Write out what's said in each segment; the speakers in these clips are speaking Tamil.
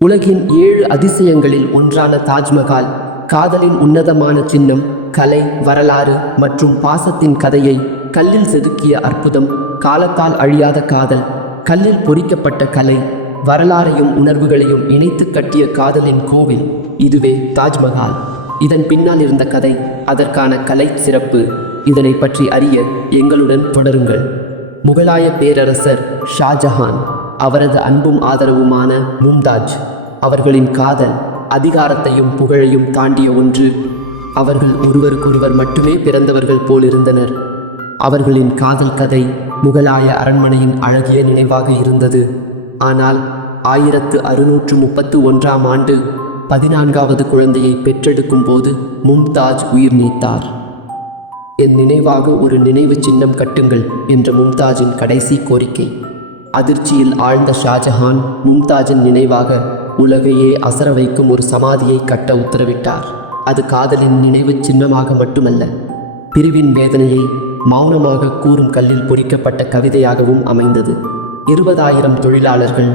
உலகின் ஏழு அதிசயங்களில் ஒன்றான தாஜ்மஹால் காதலின் உன்னதமான சின்னம் கலை வரலாறு மற்றும் பாசத்தின் கதையை கல்லில் செதுக்கிய அற்புதம் காலத்தால் அழியாத காதல் கல்லில் பொறிக்கப்பட்ட கலை வரலாறையும் உணர்வுகளையும் இணைத்து கட்டிய காதலின் கோவில் இதுவே தாஜ்மஹால். இதன் பின்னால் இருந்த கதை அதற்கான கலை சிறப்பு இதனை பற்றி அறிய எங்களுடன் தொடருங்கள். முகலாய பேரரசர் ஷாஜஹான். அவரது அன்பும் ஆதரவுமான மும்தாஜ் அவர்களின் காதல் அதிகாரத்தையும் புகழையும் தாண்டிய ஒன்று. அவர்கள் ஒருவருக்கொருவர் மட்டுமே பிறந்தவர்கள் போலிருந்தனர். அவர்களின் காதல் கதை முகலாய அரண்மனையின் அழகிய நினைவாக இருந்தது. ஆனால் ஆயிரத்து அறுநூற்று முப்பத்து ஒன்றாம் ஆண்டு பதினான்காவது குழந்தையை பெற்றெடுக்கும் போது மும்தாஜ் உயிர் நீத்தார். என் நினைவாக ஒரு நினைவு சின்னம் கட்டுங்கள் என்ற மும்தாஜின் கடைசி கோரிக்கை. அதிர்ச்சியில் ஆழ்ந்த ஷாஜஹான் மும்தாஜின் நினைவாக உலகையே அசர வைக்கும் ஒரு சமாதியை கட்ட உத்தரவிட்டார். அது காதலின் நினைவு சின்னமாக மட்டுமல்ல பிரிவின் வேதனையை மௌனமாக கூறும் கல்லில் பொறிக்கப்பட்ட கவிதையாகவும் அமைந்தது. இருபதாயிரம் தொழிலாளர்கள்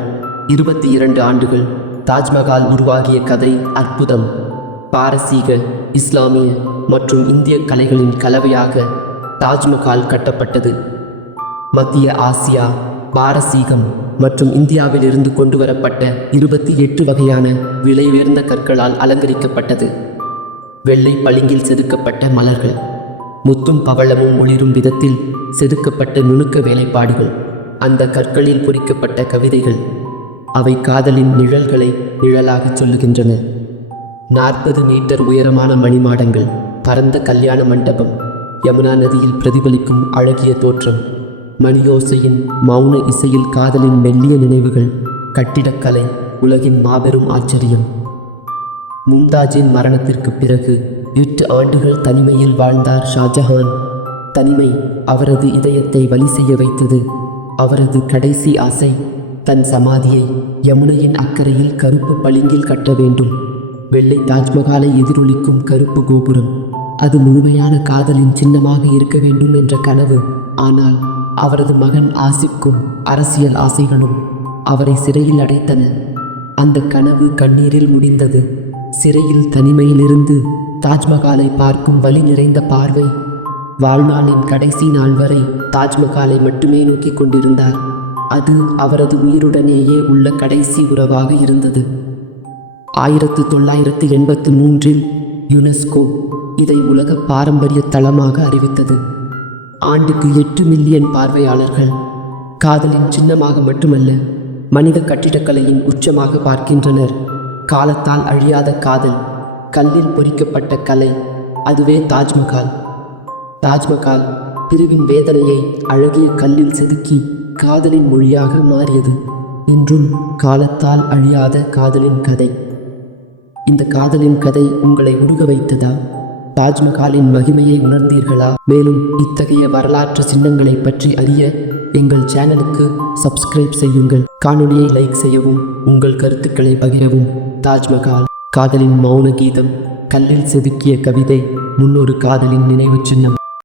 இருபத்தி இரண்டு ஆண்டுகள் தாஜ்மஹால் உருவாகிய கதை அற்புதம். பாரசீக இஸ்லாமிய மற்றும் இந்திய கலைகளின் கலவையாக தாஜ்மஹால் கட்டப்பட்டது. மத்திய ஆசியா பாரசீகம் மற்றும் இந்தியாவில் இருந்து கொண்டு வரப்பட்ட இருபத்தி எட்டு வகையான விலை உயர்ந்த கற்களால் அலங்கரிக்கப்பட்டது. வெள்ளை பளிங்கில் செதுக்கப்பட்ட மலர்கள் முத்தும் பவளமும் ஒளிரும் விதத்தில் செதுக்கப்பட்ட நுணுக்க வேலைப்பாடுகள் அந்த கற்களில் பொறிக்கப்பட்ட கவிதைகள் அவை காதலின் நிழல்களை நிழலாகச் சொல்லுகின்றன. நாற்பது மீட்டர் உயரமான மணிமாடங்கள் பரந்த கல்யாண மண்டபம் யமுனா நதியில் பிரதிபலிக்கும் அழகிய தோற்றம். மணியோசையின் மௌன இசையில் காதலின் மெல்லிய நினைவுகள் கட்டிடக்கலை உலகின் மாபெரும் ஆச்சரியம். மும்தாஜின் மரணத்திற்கு பிறகு எட்டு ஆண்டுகள் தனிமையில் வாழ்ந்தார் ஷாஜஹான். தனிமை அவரது இதயத்தை வலி செய்ய வைத்தது. அவரது கடைசி ஆசை தன் சமாதியை யமுனையின் அக்கறையில் கருப்பு பளிங்கில் கட்ட வேண்டும். வெள்ளை தாஜ்மஹாலை எதிரொலிக்கும் கருப்பு கோபுரம். அது முழுமையான காதலின் சின்னமாக இருக்க வேண்டும் என்ற கனவு. ஆனால் அவரது மகன் ஆசிப்கும் அரசியல் ஆசைகளும் அவரை சிறையில் அடைத்தன. அந்த கனவு கண்ணீரில் முடிந்தது. சிறையில் தனிமையிலிருந்து தாஜ்மஹாலை பார்க்கும் வழி நிறைந்த பார்வை வாழ்நாளின் கடைசி நாள் வரை தாஜ்மஹாலை மட்டுமே நோக்கி கொண்டிருந்தார். அது அவரது உயிருடனேயே உள்ள கடைசி உறவாக இருந்தது. ஆயிரத்து தொள்ளாயிரத்து எண்பத்து மூன்றில் யுனெஸ்கோ இதை உலக பாரம்பரிய தளமாக அறிவித்தது. ஆண்டுக்கு எட்டு மில்லியன் பார்வையாளர்கள். காதலின் சின்னமாக மட்டுமல்ல மனித கட்டிடக்கலையின் உச்சமாக பார்க்கின்றனர். காலத்தால் அழியாத காதல் கல்லில் பொறிக்கப்பட்ட கலை அதுவே தாஜ்மஹால். தாஜ்மஹால் பிரிவின் வேதனையை அழகிய கல்லில் செதுக்கி காதலின் மொழியாக மாறியது. என்றும் காலத்தால் அழியாத காதலின் கதை. இந்த காதலின் கதை உங்களை உருக வைத்ததா? தாஜ்மஹாலின் மகிமையை உணர்ந்தீர்களா? மேலும் இத்தகைய வரலாற்று சின்னங்களை பற்றி அறிய எங்கள் சேனலுக்கு சப்ஸ்கிரைப் செய்யுங்கள். காணொலியை லைக் செய்யவும் உங்கள் கருத்துக்களை பகிரவும். தாஜ்மஹால் காதலின் மௌன கீதம் கல்லில் செதுக்கிய கவிதை முன்னொரு காதலின் நினைவு சின்னம்.